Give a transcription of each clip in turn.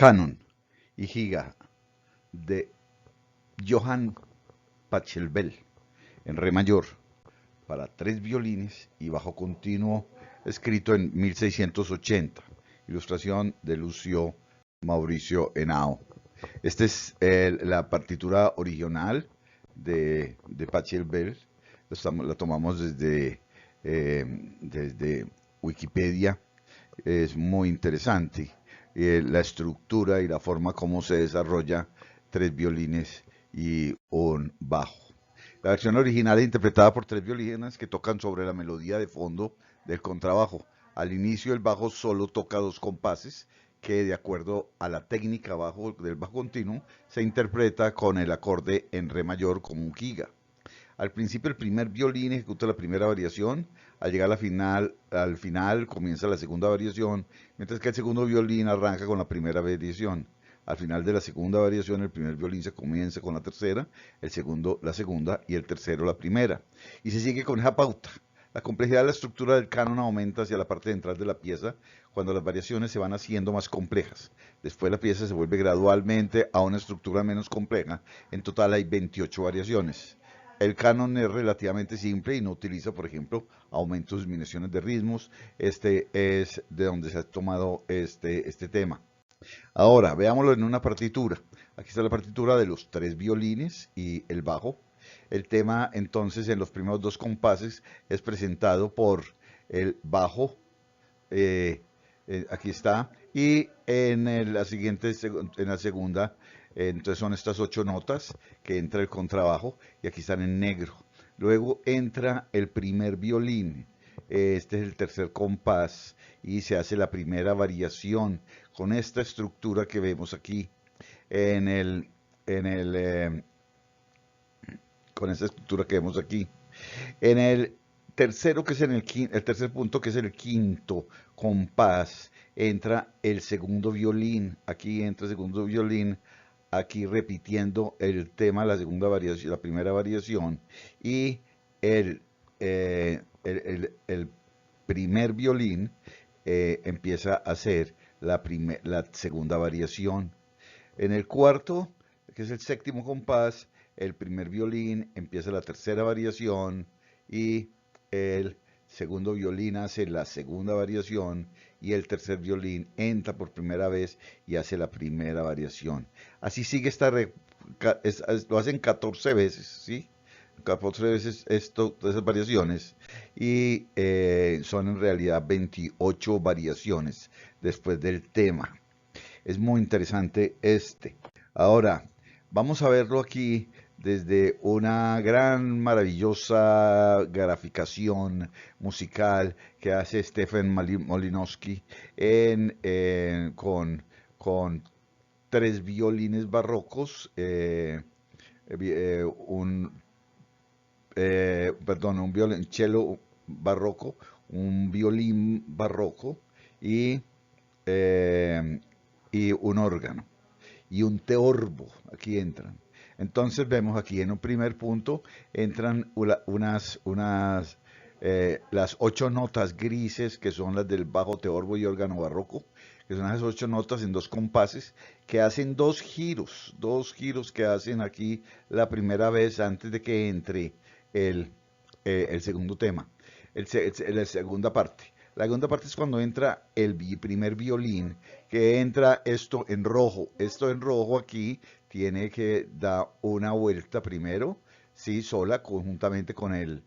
Canon y Giga de Johann Pachelbel en re mayor para tres violines y bajo continuo, escrito en 1680, ilustración de Lucio Mauricio Henao. Esta es la partitura original de Pachelbel, la tomamos desde Wikipedia. Es muy interesante la estructura y la forma como se desarrolla tres violines y un bajo. La versión original es interpretada por tres violines que tocan sobre la melodía de fondo del contrabajo. Al inicio el bajo solo toca dos compases que, de acuerdo a la técnica del bajo continuo, se interpreta con el acorde en re mayor como un giga. Al principio el primer violín ejecuta la primera variación, al llegar al final comienza la segunda variación, mientras que el segundo violín arranca con la primera variación. Al final de la segunda variación, el primer violín se comienza con la tercera, el segundo la segunda y el tercero la primera. Y se sigue con esa pauta. La complejidad de la estructura del canon aumenta hacia la parte central de la pieza cuando las variaciones se van haciendo más complejas. Después la pieza se vuelve gradualmente a una estructura menos compleja. En total hay 28 variaciones. El canon es relativamente simple y no utiliza, por ejemplo, aumentos o disminuciones de ritmos. Este es de donde se ha tomado este tema. Ahora, veámoslo en una partitura. Aquí está la partitura de los tres violines y el bajo. El tema, entonces, en los primeros dos compases es presentado por el bajo. Aquí está. Y en la siguiente, en la segunda, entonces son estas 8 notas que entra el contrabajo y aquí están en negro. Luego entra el primer violín. Este es el tercer compás y se hace la primera variación con esta estructura que vemos aquí en con esta estructura que vemos aquí. En el tercero, que es el tercer punto, que es el quinto compás, entra el segundo violín. Aquí entra el segundo violín, aquí repitiendo el tema, la segunda variación, la primera variación, y el primer violín empieza a hacer la segunda variación. En el cuarto, que es el séptimo compás, el primer violín empieza la tercera variación y el segundo violín hace la segunda variación y el tercer violín entra por primera vez y hace la primera variación. Así sigue lo hacen 14 veces, ¿sí? 14 veces esas variaciones y son en realidad 28 variaciones después del tema. Es muy interesante este. Ahora, vamos a verlo aquí desde una gran, maravillosa graficación musical que hace Stefan Malinowski con tres violines barrocos, un violonchelo barroco, un violín barroco y, eh, y un órgano y un teorbo, aquí entran. Entonces vemos aquí en un primer punto entran las 8 notas grises que son las del bajo, teorbo y órgano barroco, que son esas 8 notas en dos compases que hacen dos giros que hacen aquí la primera vez antes de que entre el, el segundo tema, la segunda parte. La segunda parte es cuando entra el primer violín, que entra esto en rojo. Esto en rojo aquí tiene que dar una vuelta primero, sí, sola, conjuntamente con el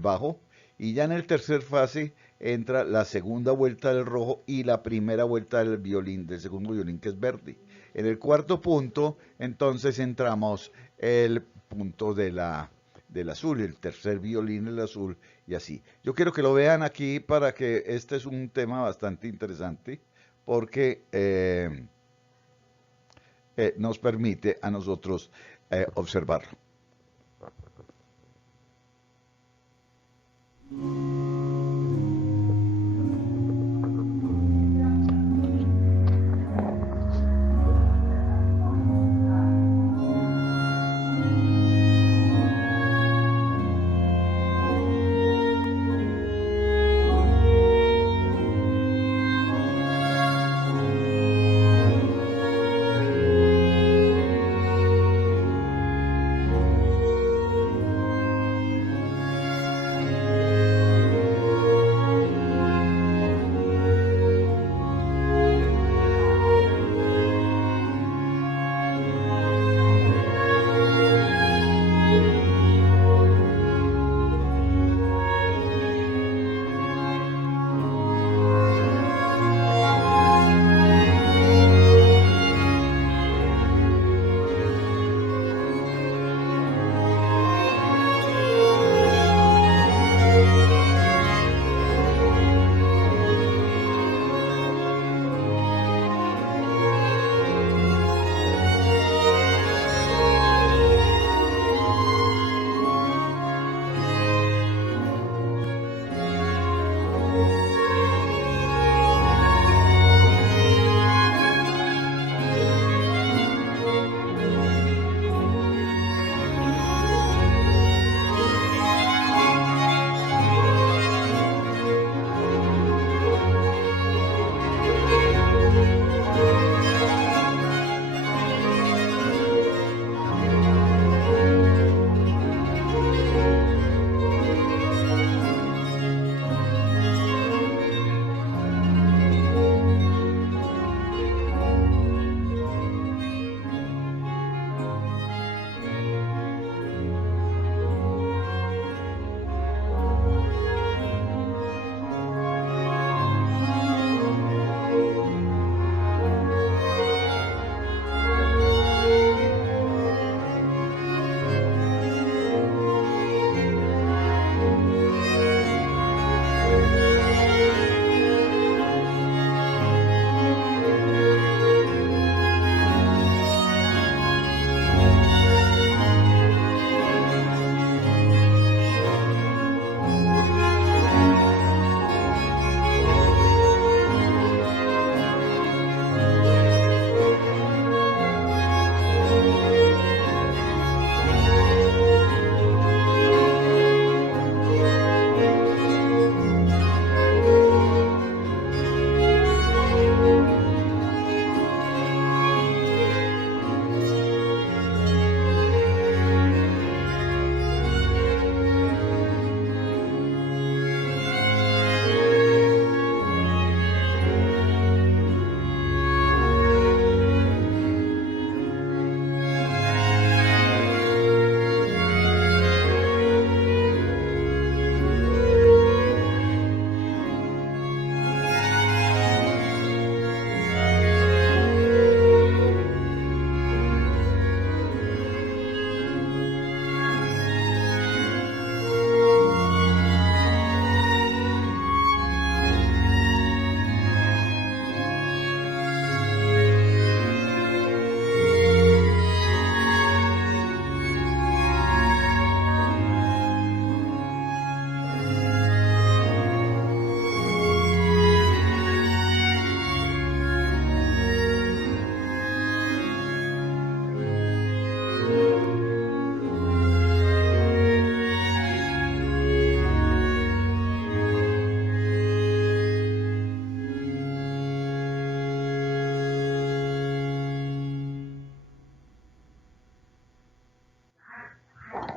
bajo. Y ya en el tercer fase entra la segunda vuelta del rojo y la primera vuelta del violín, del segundo violín que es verde. En el cuarto punto, entonces entramos el punto del azul, el tercer violín, el azul, y así. Yo quiero que lo vean aquí para que este es un tema bastante interesante, porque nos permite a nosotros observarlo.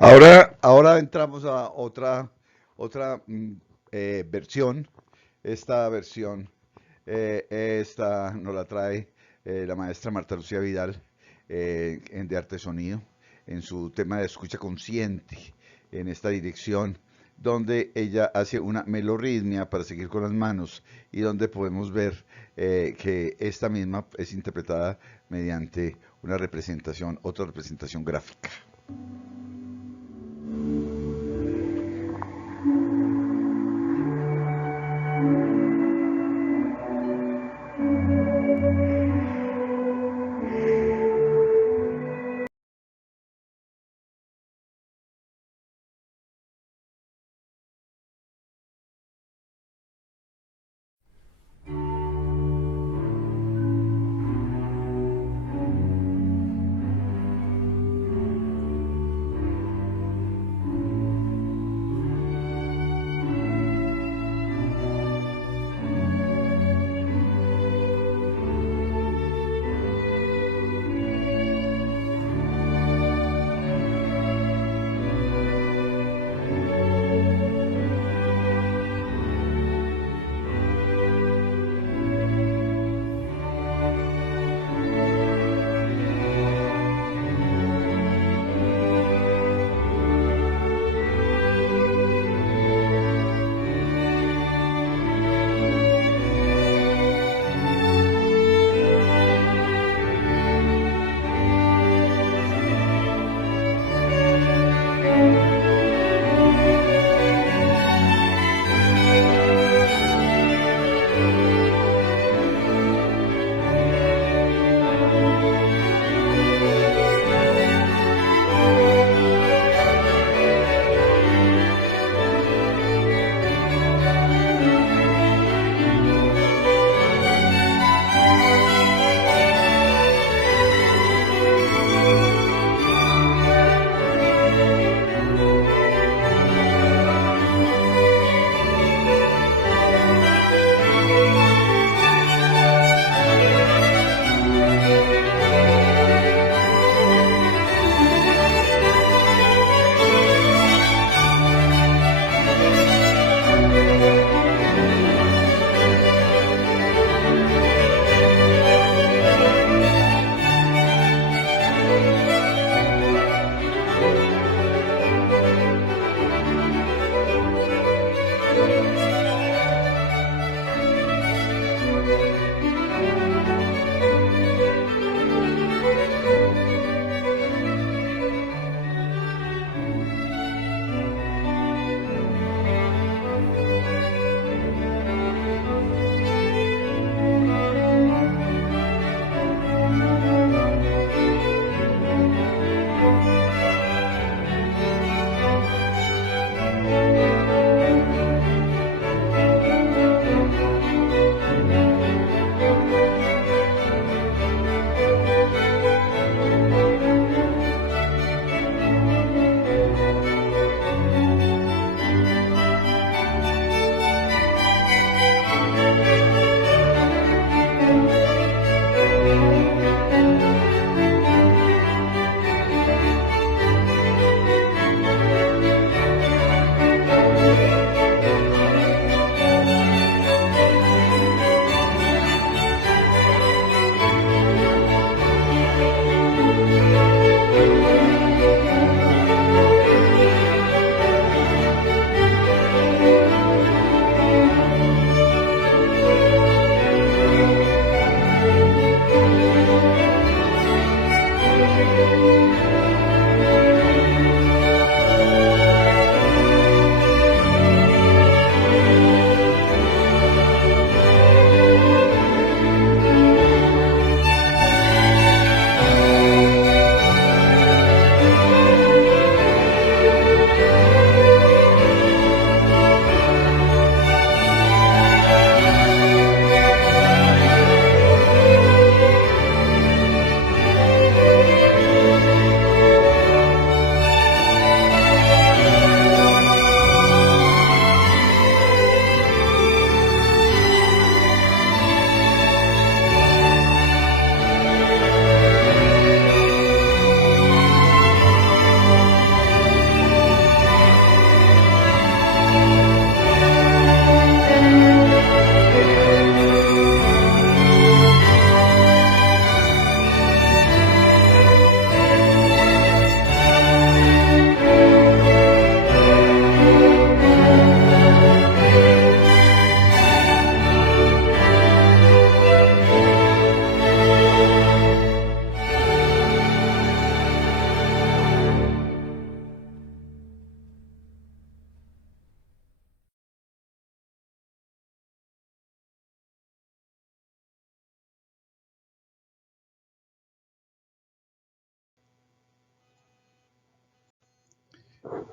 Ahora entramos a otra versión. Esta versión esta nos la trae la maestra Marta Lucía Vidal de Arte Sonido en su tema de escucha consciente en esta dirección donde ella hace una melorritmia para seguir con las manos y donde podemos ver que esta misma es interpretada mediante una representación, otra representación gráfica.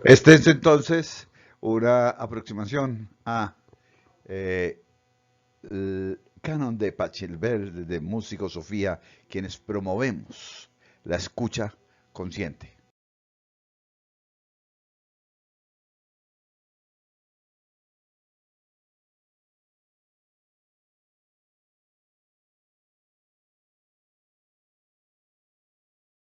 Este es entonces una aproximación a el canon de Pachelbel de Músico Sofía, quienes promovemos la escucha consciente.